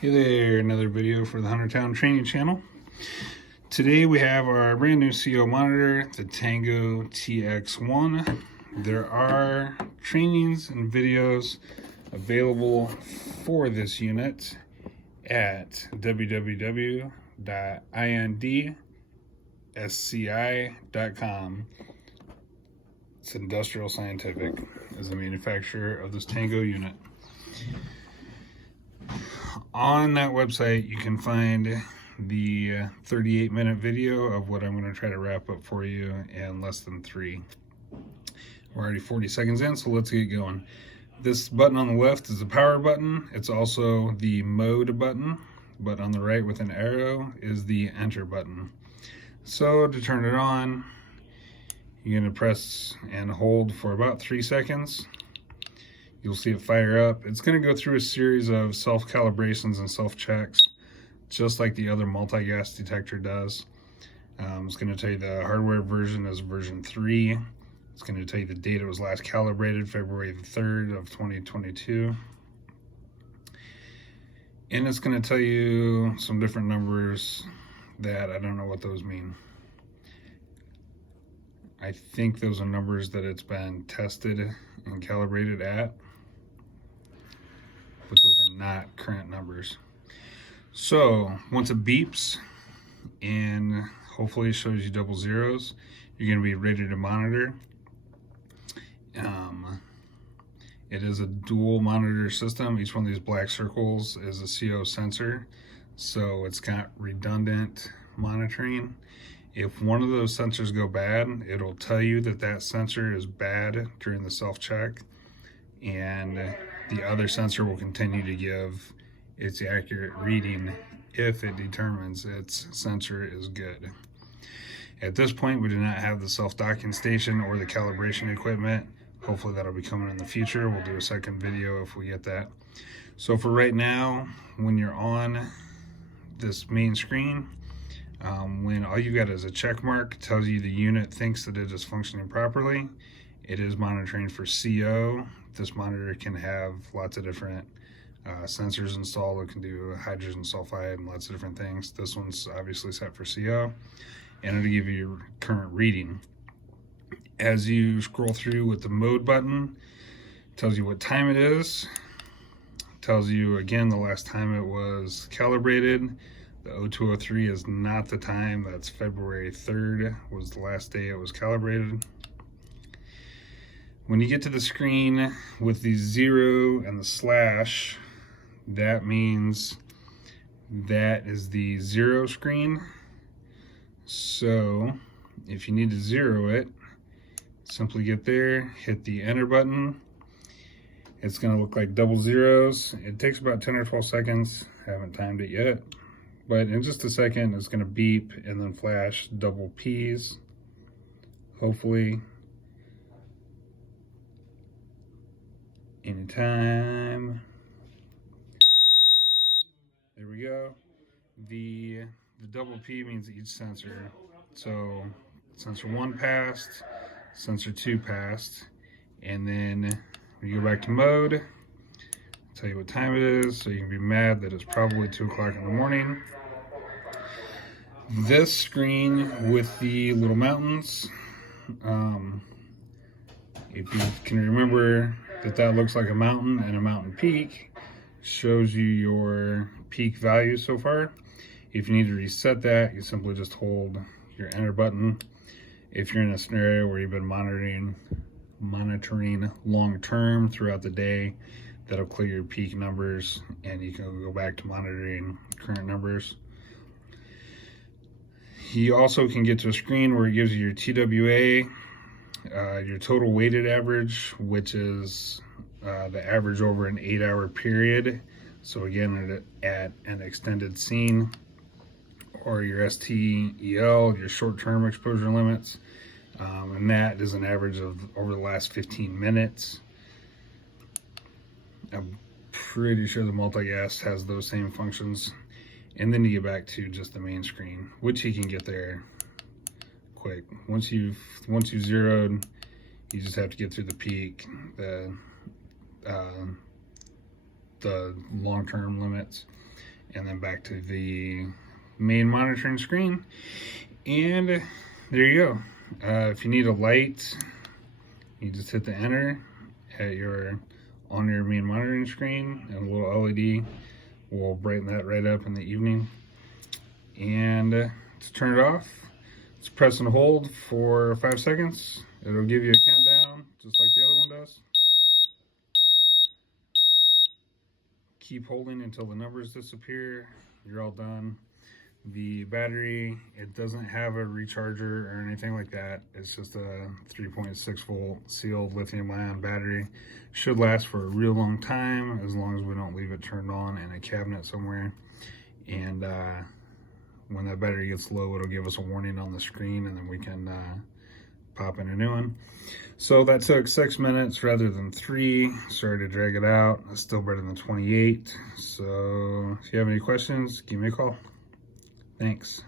Hey there, another video for the 100-Town Training Channel. Today we have our brand new CO monitor, the Tango TX1. There are trainings and videos available for this unit at www.indsci.com. It's Industrial Scientific is the manufacturer of this Tango unit. On that website, you can find the 38-minute video of what I'm going to try to wrap up for you in less than 3. We're already 40 seconds in, so let's get going. This button on the left is the power button. It's also the mode button, but on the right with an arrow is the enter button. So to turn it on, you're going to press and hold for about 3 seconds. You'll see it fire up. It's going to go through a series of self-calibrations and self-checks, just like the other multi-gas detector does. It's going to tell you the hardware version is version 3. It's going to tell you the date it was last calibrated, February the 3rd of 2022. And it's going to tell you some different numbers that I don't know what those mean. I think those are numbers that it's been tested and calibrated at, but those are not current numbers. So once it beeps and hopefully shows you double zeros, you're going to be ready to monitor. It is a dual monitor system. Each one of these black circles is a CO sensor, so it's got redundant monitoring. If one of those sensors go bad, it'll tell you that that sensor is bad during the self-check, and the other sensor will continue to give its accurate reading if it determines its sensor is good. At this point, we do not have the self-docking station or the calibration equipment. Hopefully that'll be coming in the future. We'll do a second video if we get that. So for right now, when you're on this main screen, when all you got is a check mark, tells you the unit thinks that it is functioning properly. It is monitoring for CO. This monitor can have lots of different sensors installed. It can do hydrogen sulfide and lots of different things. This one's obviously set for CO, and it'll give you your current reading. As you scroll through with the mode button, it tells you what time it is. It tells you again the last time it was calibrated. The 0203 is not the time. That's February 3rd was the last day it was calibrated. When you get to the screen with the 0 and the slash, that means that is the 0 screen. So if you need to 0 it, simply get there, hit the enter button. It's going to look like double zeros. It takes about 10 or 12 seconds. I haven't timed it yet. But in just a second, it's going to beep and then flash double P's, hopefully. Anytime. There we go. The double P means each sensor. So sensor 1 passed, sensor 2 passed, and then when you go back to mode, I'll tell you what time it is, so you can be mad that it's probably 2 o'clock in the morning. This screen with the little mountains, if you can remember that looks like a mountain and a mountain peak, shows you your peak value so far. If you need to reset that, you simply just hold your enter button. If you're in a scenario where you've been monitoring long term throughout the day, that'll clear your peak numbers and you can go back to monitoring current numbers. You also can get to a screen where it gives you your TWA, your total weighted average, which is the average over an 8-hour period. So again, at an extended scene, or your STEL, your short-term exposure limits, and that is an average of over the last 15 minutes. I'm pretty sure the multi-gas has those same functions. And then you get back to just the main screen, which you can get there quick. Once you've zeroed, you just have to get through the peak, the the long-term limits, and then back to the main monitoring screen. And there you go. If you need a light, you just hit the enter on your main monitoring screen, and a little LED will brighten that right up in the evening. And to turn it off, just press and hold for 5 seconds. It'll give you a countdown, just like the other one does. Keep holding until the numbers disappear. You're all done. The battery, it doesn't have a recharger or anything like that. It's just a 3.6 volt sealed lithium ion battery. Should last for a real long time, as long as we don't leave it turned on in a cabinet somewhere. And when that battery gets low, it'll give us a warning on the screen, and then we can pop in a new one. So that took 6 minutes rather than 3. Sorry to drag it out. It's still better than 28. So if you have any questions, give me a call. Thanks.